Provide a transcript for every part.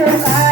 Africa.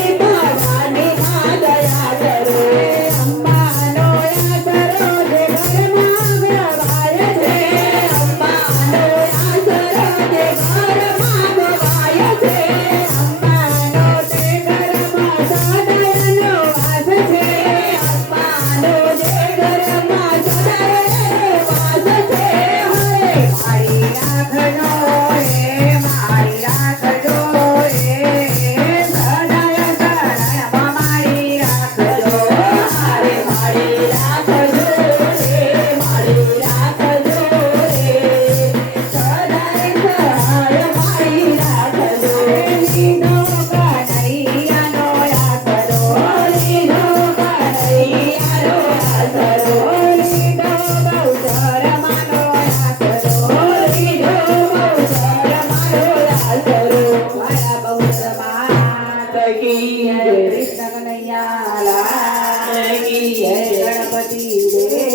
Kanaiya Lal Jay Ganpati Dev.